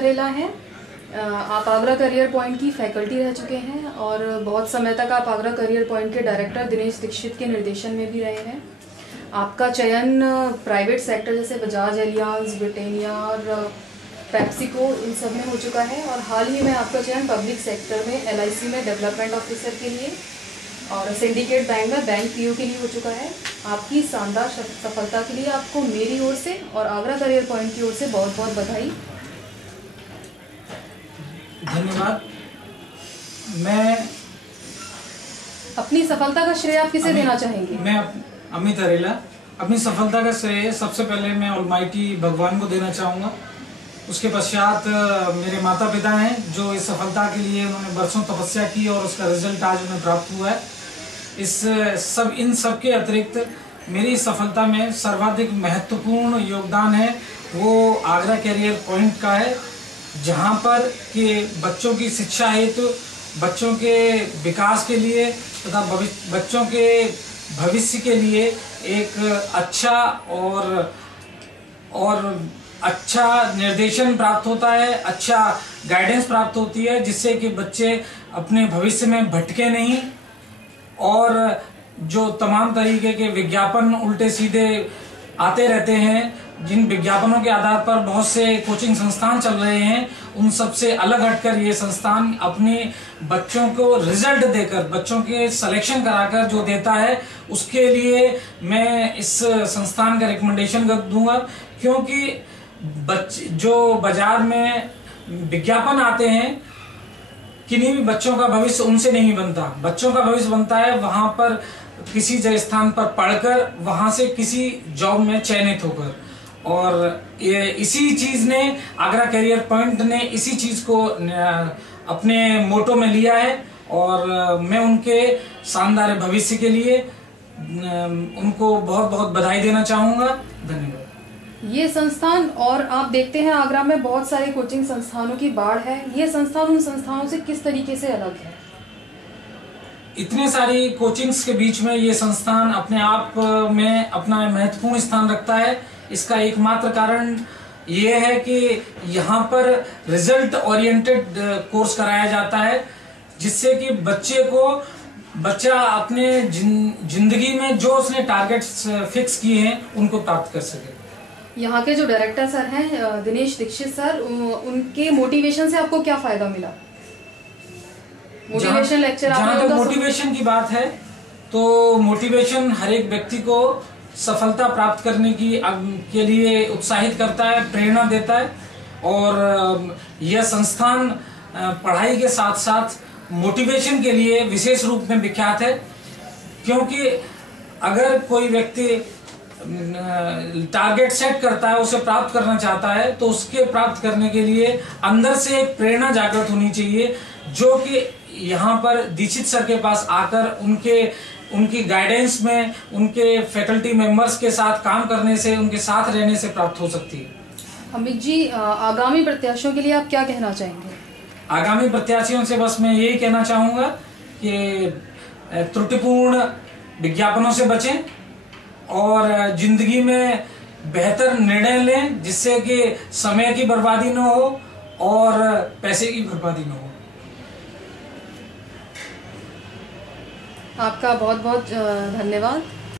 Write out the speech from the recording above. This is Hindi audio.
तरेला हैं। आप आगरा करियर पॉइंट की फैकल्टी रह चुके हैं और बहुत समय तक आप आगरा करियर पॉइंट के डायरेक्टर दिनेश दीक्षित के निर्देशन में भी रहे हैं। आपका चयन प्राइवेट सेक्टर जैसे बजाज एलियांज, ब्रिटानिया और पेप्सिको इन सब में हो चुका है और हाल ही में आपका चयन पब्लिक सेक्टर में LIC में डेवलपमेंट ऑफिसर के लिए और सिंडिकेट बैंक में बैंक PO के लिए हो चुका है। आपकी शानदार सफलता के लिए आपको मेरी ओर से और आगरा करियर पॉइंट की ओर से बहुत बहुत बधाई। धन्यवाद। मैं अपनी सफलता का श्रेय आप किसे देना चाहेंगे? मैं अमित अरेला अपनी सफलता का श्रेय सबसे पहले मैं ऑलमाइटी भगवान को देना चाहूँगा। उसके पश्चात मेरे माता पिता हैं जो इस सफलता के लिए उन्होंने बरसों तपस्या की और उसका रिजल्ट आज उन्हें प्राप्त हुआ है। इन सब के अतिरिक्त मेरी सफलता में सर्वाधिक महत्वपूर्ण योगदान है वो आगरा कैरियर पॉइंट का है, जहाँ पर कि बच्चों की शिक्षा हेतु, बच्चों के विकास के लिए तथा बच्चों के भविष्य के लिए एक अच्छा और अच्छा निर्देशन प्राप्त होता है, अच्छा गाइडेंस प्राप्त होती है, जिससे कि बच्चे अपने भविष्य में भटके नहीं और जो तमाम तरीके के विज्ञापन उल्टे सीधे आते रहते हैं, जिन विज्ञापनों के आधार पर बहुत से कोचिंग संस्थान चल रहे हैं, उन सब से अलग हटकर ये संस्थान अपने बच्चों को रिजल्ट देकर, बच्चों के सिलेक्शन कराकर जो देता है, उसके लिए मैं इस संस्थान का रिकमेंडेशन दूंगा। क्योंकि जो बाजार में विज्ञापन आते हैं, किन्हीं भी बच्चों का भविष्य उनसे नहीं बनता। बच्चों का भविष्य बनता है वहां पर किसी जगह स्थान पर पढ़कर, वहां से किसी जॉब में चयनित होकर। और इसी चीज ने आगरा कैरियर पॉइंट ने इसी चीज को अपने मोटो में लिया है और मैं उनके शानदार भविष्य के लिए उनको बहुत बहुत बधाई देना चाहूंगा। धन्यवाद। ये संस्थान, और आप देखते हैं आगरा में बहुत सारे कोचिंग संस्थानों की बाढ़ है, ये संस्थान उन संस्थानों से किस तरीके से अलग है? इतने सारी कोचिंग्स के बीच में ये संस्थान अपने आप में अपना महत्वपूर्ण स्थान रखता है। इसका एकमात्र कारण ये है कि यहाँ पर रिजल्ट ओरिएंटेड कोर्स कराया जाता है, जिससे कि बच्चा अपने जिंदगी में जो उसने टारगेट्स फिक्स किए हैं उनको प्राप्त कर सके। यहाँ के जो डायरेक्टर सर हैं दिनेश दीक्षित सर, उनके मोटिवेशन से आपको क्या फायदा मिला? मोटिवेशन लेक्चर जहाँ तक मोटिवेशन की बात है तो मोटिवेशन हर एक व्यक्ति को सफलता प्राप्त करने के लिए उत्साहित करता है, प्रेरणा देता है। और यह संस्थान पढ़ाई के साथ साथ मोटिवेशन के लिए विशेष रूप में विख्यात है। क्योंकि अगर कोई व्यक्ति टारगेट सेट करता है, उसे प्राप्त करना चाहता है, तो उसके प्राप्त करने के लिए अंदर से एक प्रेरणा जागृत होनी चाहिए, जो कि यहाँ पर दीक्षित सर के पास आकर उनकी गाइडेंस में, उनके फैकल्टी मेंबर्स के साथ काम करने से, उनके साथ रहने से प्राप्त हो सकती है। अमित जी, आगामी प्रत्याशियों के लिए आप क्या कहना चाहेंगे? आगामी प्रत्याशियों से बस मैं यही कहना चाहूंगा कि त्रुटिपूर्ण विज्ञापनों से बचें और जिंदगी में बेहतर निर्णय लें, जिससे कि समय की बर्बादी न हो और पैसे की बर्बादी न हो। आपका बहुत बहुत धन्यवाद।